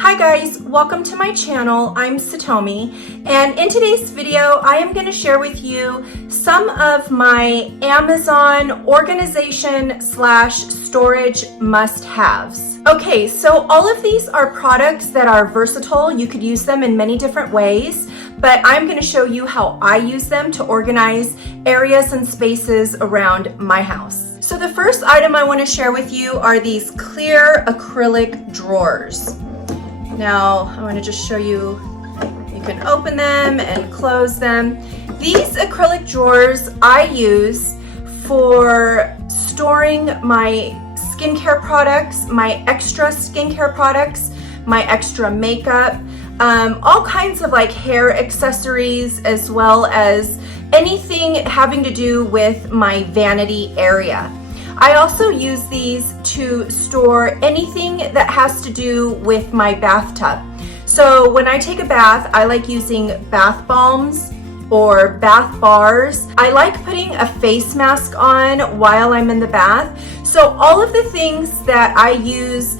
Hi guys, welcome to my channel. I'm Satomi, and in today's video I am going to share with you some of my Amazon organization / storage must-haves. Okay, so all of these are products that are versatile. You could use them in many different ways, but I'm going to show you how I use them to organize areas and spaces around my house. So the first item I want to share with you are these clear acrylic drawers. Now, I want to just show you, you can open them and close them. These acrylic drawers I use for storing my skincare products, my extra skincare products, my extra makeup, all kinds of like hair accessories, as well as anything having to do with my vanity area. I also use these to store anything that has to do with my bathtub. So when I take a bath, I like using bath bombs or bath bars. I like putting a face mask on while I'm in the bath. So all of the things that I use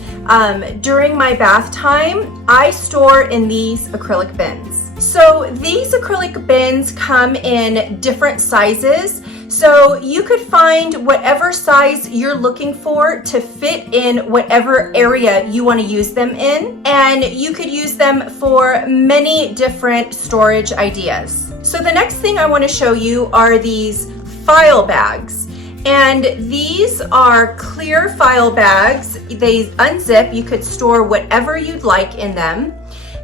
during my bath time, I store in these acrylic bins. So these acrylic bins come in different sizes. So you could find whatever size you're looking for to fit in whatever area you want to use them in, and you could use them for many different storage ideas. So the next thing I want to show you are these file bags. And these are clear file bags. They unzip. You could store whatever you'd like in them.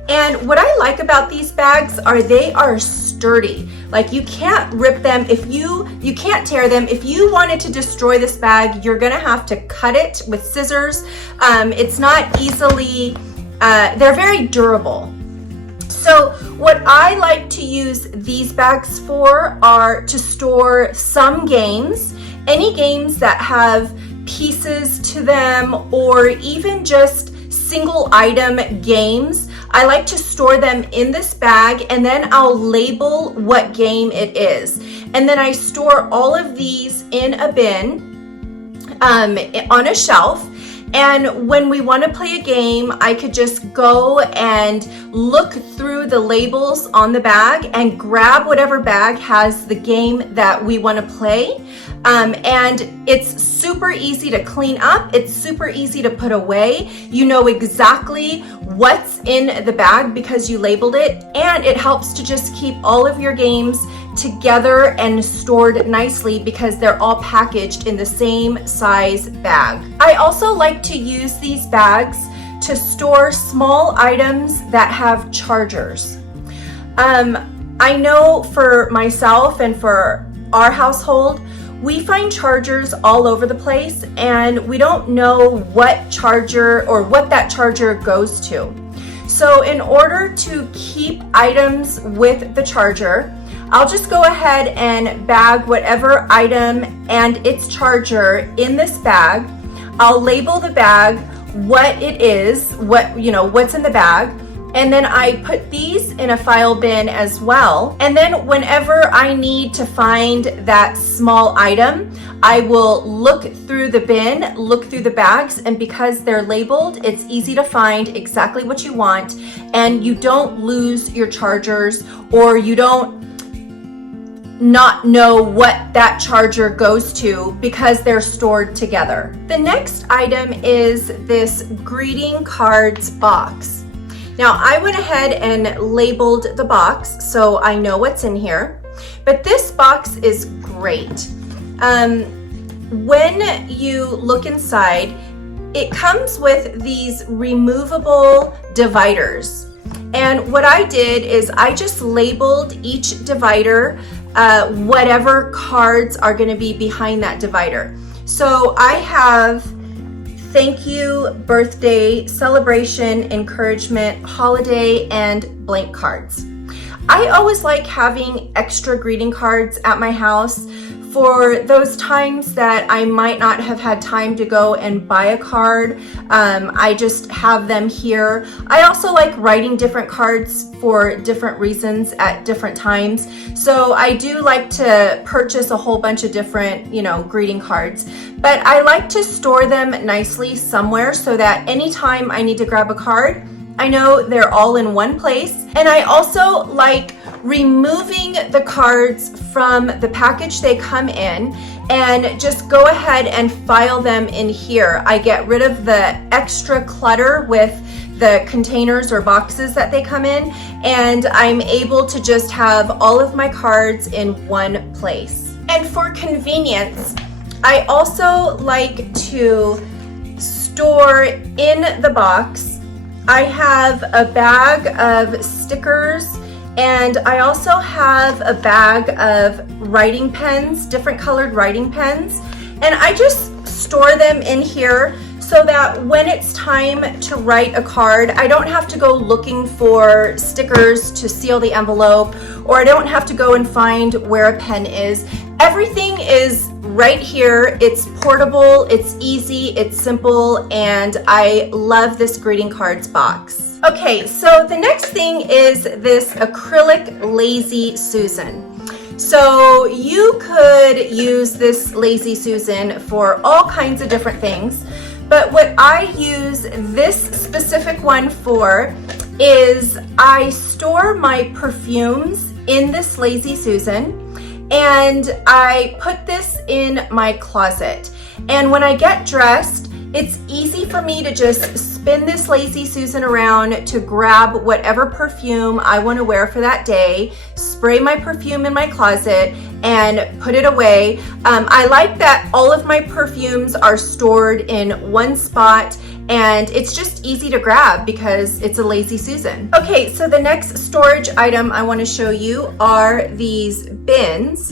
And what I like about these bags are they are sturdy. Like you can't rip them, you can't tear them. If you wanted to destroy this bag, you're gonna have to cut it with scissors. It's not easily, they're very durable. So what I like to use these bags for are to store some games, any games that have pieces to them, or even just single item games. I like to store them in this bag, and then I'll label what game it is. And then I store all of these in a bin on a shelf. And when we want to play a game, I could just go and look through the labels on the bag and grab whatever bag has the game that we want to play. And it's super easy to clean up. It's super easy to put away. You know exactly what's in the bag because you labeled it, and it helps to just keep all of your games together and stored nicely because they're all packaged in the same size bag. I also like to use these bags to store small items that have chargers. I know for myself and for our household, we find chargers all over the place, and we don't know what charger or what that charger goes to. So in order to keep items with the charger, I'll just go ahead and bag whatever item and its charger in this bag. I'll label the bag what it is, what's in the bag. And then I put these in a file bin as well. And then whenever I need to find that small item, I will look through the bin, look through the bags, and because they're labeled, it's easy to find exactly what you want, and you don't lose your chargers, or you don't not know what that charger goes to because they're stored together. The next item is this greeting cards box. Now I went ahead and labeled the box so I know what's in here, but this box is great. When you look inside, it comes with these removable dividers. And what I did is I just labeled each divider whatever cards are going to be behind that divider. So I have thank you, birthday, celebration, encouragement, holiday, and blank cards. I always like having extra greeting cards at my house for those times that I might not have had time to go and buy a card. I just have them here. I also like writing different cards for different reasons at different times. So I do like to purchase a whole bunch of different, greeting cards. But I like to store them nicely somewhere so that anytime I need to grab a card, I know they're all in one place. And I also like removing the cards from the package they come in and just go ahead and file them in here. I get rid of the extra clutter with the containers or boxes that they come in, and I'm able to just have all of my cards in one place. And for convenience, I also like to store in the box. I have a bag of stickers, and I also have a bag of writing pens, different colored writing pens, and I just store them in here so that when it's time to write a card, I don't have to go looking for stickers to seal the envelope, or I don't have to go and find where a pen is. Everything is right here. It's portable, it's easy, it's simple, and I love this greeting cards box. Okay, so the next thing is this acrylic Lazy Susan. So you could use this Lazy Susan for all kinds of different things, but what I use this specific one for is I store my perfumes in this Lazy Susan, and I put this in my closet. And when I get dressed, it's easy for me to just spin this Lazy Susan around to grab whatever perfume I want to wear for that day, spray my perfume in my closet, and put it away. I like that all of my perfumes are stored in one spot, and it's just easy to grab because it's a Lazy Susan. Okay, so the next storage item I want to show you are these bins.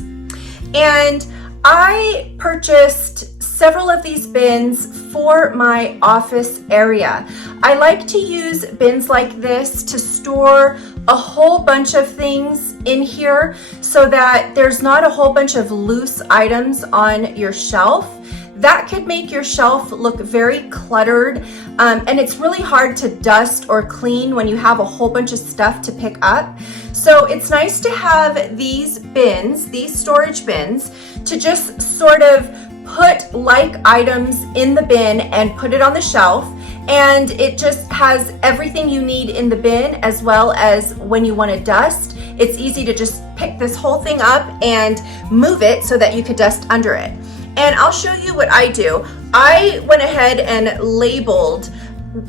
And I purchased several of these bins for my office area. I like to use bins like this to store a whole bunch of things in here so that there's not a whole bunch of loose items on your shelf. That could make your shelf look very cluttered, and it's really hard to dust or clean when you have a whole bunch of stuff to pick up. So it's nice to have these bins, these storage bins, to just sort of put like items in the bin and put it on the shelf, and it just has everything you need in the bin, as well as when you want to dust. It's easy to just pick this whole thing up and move it so that you could dust under it. And I'll show you what I do. I went ahead and labeled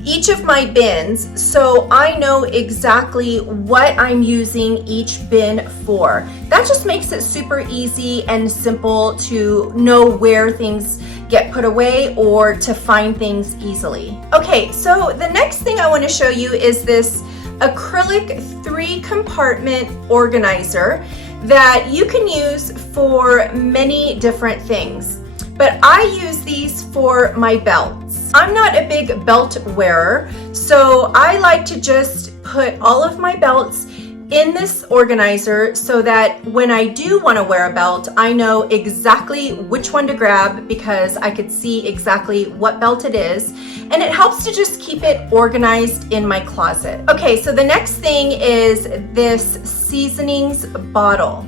each of my bins so I know exactly what I'm using each bin for. That just makes it super easy and simple to know where things get put away or to find things easily. Okay, so the next thing I want to show you is this acrylic 3-compartment organizer that you can use for many different things. But I use these for my belts. I'm not a big belt wearer, so I like to just put all of my belts in this organizer so that when I do want to wear a belt, I know exactly which one to grab because I could see exactly what belt it is, and it helps to just keep it organized in my closet. Okay, so the next thing is this seasonings bottle.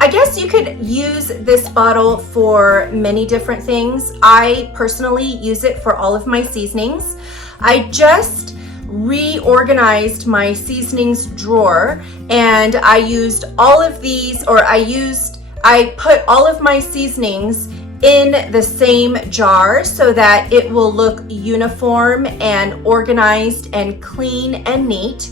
I guess you could use this bottle for many different things. I personally use it for all of my seasonings. I just reorganized my seasonings drawer, and I used all of these, or I put all of my seasonings in the same jar so that it will look uniform and organized and clean and neat.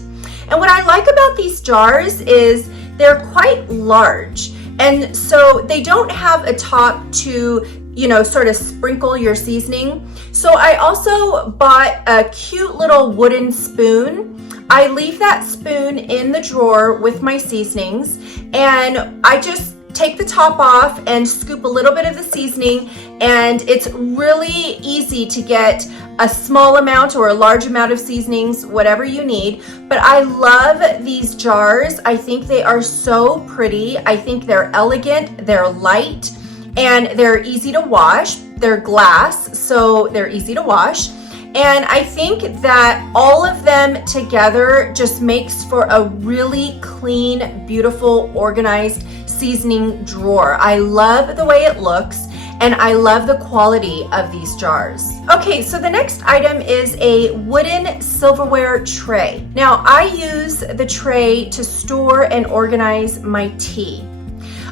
And what I like about these jars is they're quite large, and so they don't have a top to, you know, sort of sprinkle your seasoning. So I also bought a cute little wooden spoon. I leave that spoon in the drawer with my seasonings, and I just take the top off and scoop a little bit of the seasoning, and it's really easy to get a small amount or a large amount of seasonings, whatever you need. But I love these jars. I think they are so pretty. I think they're elegant, they're light, and they're easy to wash. They're glass, so they're easy to wash. And I think that all of them together just makes for a really clean, beautiful, organized seasoning drawer. I love the way it looks, and I love the quality of these jars. Okay, so the next item is a wooden silverware tray. Now, I use the tray to store and organize my tea.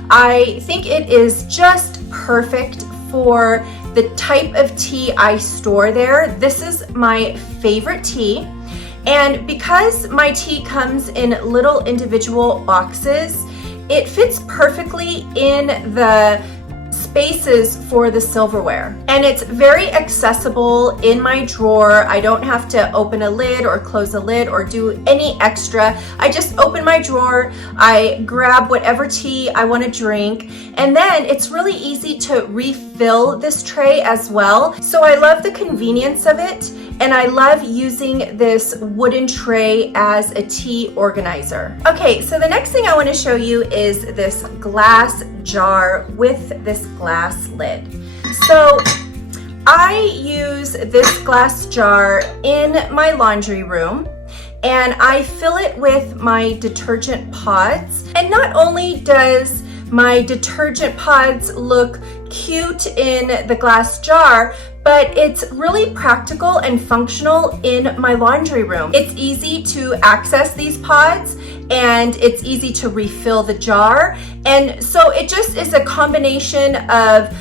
I think it is just perfect for the type of tea I store there. This is my favorite tea. And because my tea comes in little individual boxes, it fits perfectly in the spaces for the silverware. And it's very accessible in my drawer. I don't have to open a lid or close a lid or do any extra. I just open my drawer, I grab whatever tea I want to drink, and then it's really easy to refill this tray as well. So I love the convenience of it, and I love using this wooden tray as a tea organizer. Okay, so the next thing I want to show you is this glass jar with this glass lid. So I use this glass jar in my laundry room, and I fill it with my detergent pods. And not only does my detergent pods look cute in the glass jar, but it's really practical and functional in my laundry room. It's easy to access these pods, and it's easy to refill the jar. And so it just is a combination of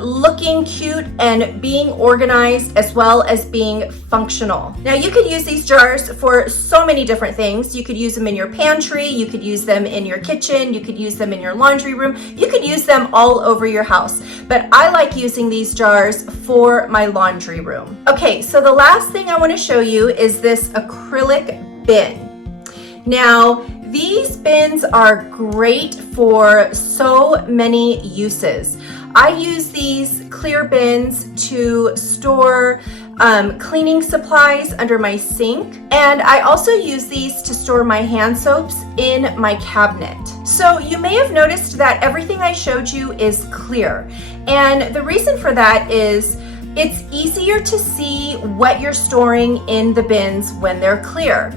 looking cute and being organized, as well as being functional. Now, you could use these jars for so many different things. You could use them in your pantry, you could use them in your kitchen, you could use them in your laundry room, you could use them all over your house. But I like using these jars for my laundry room. Okay, so the last thing I want to show you is this acrylic bin. Now, these bins are great for so many uses. I use these clear bins to store cleaning supplies under my sink, and I also use these to store my hand soaps in my cabinet. So you may have noticed that everything I showed you is clear, and the reason for that is it's easier to see what you're storing in the bins when they're clear.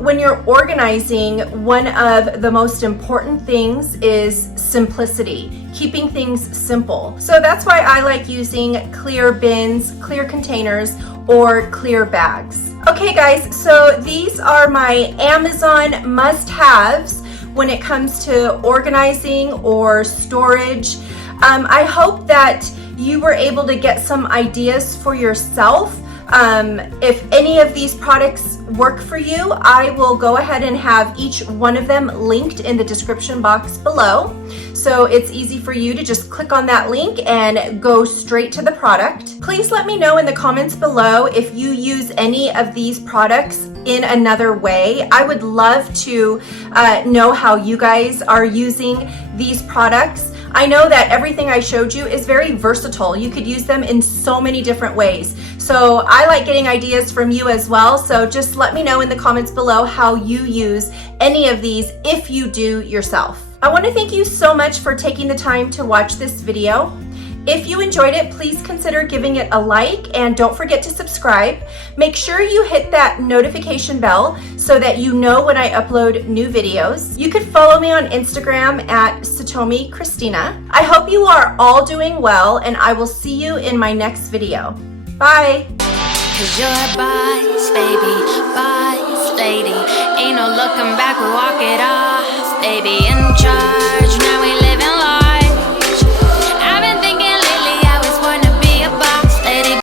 When you're organizing, one of the most important things is simplicity, keeping things simple. So that's why I like using clear bins, clear containers, or clear bags. Okay guys, so these are my Amazon must-haves when it comes to organizing or storage. I hope that you were able to get some ideas for yourself. If any of these products work for you, I will go ahead and have each one of them linked in the description box below. So it's easy for you to just click on that link and go straight to the product. Please let me know in the comments below if you use any of these products in another way. I would love to know how you guys are using these products. I know that everything I showed you is very versatile. You could use them in so many different ways. So I like getting ideas from you as well. So just let me know in the comments below how you use any of these if you do yourself. I want to thank you so much for taking the time to watch this video. If you enjoyed it, please consider giving it a like, and don't forget to subscribe. Make sure you hit that notification bell so that you know when I upload new videos. You could follow me on Instagram at Satomi Christina. I hope you are all doing well, and I will see you in my next video. Bye. 'Cause you're a boss, baby, boss lady. Ain't no looking back, we walk it off, baby, in charge.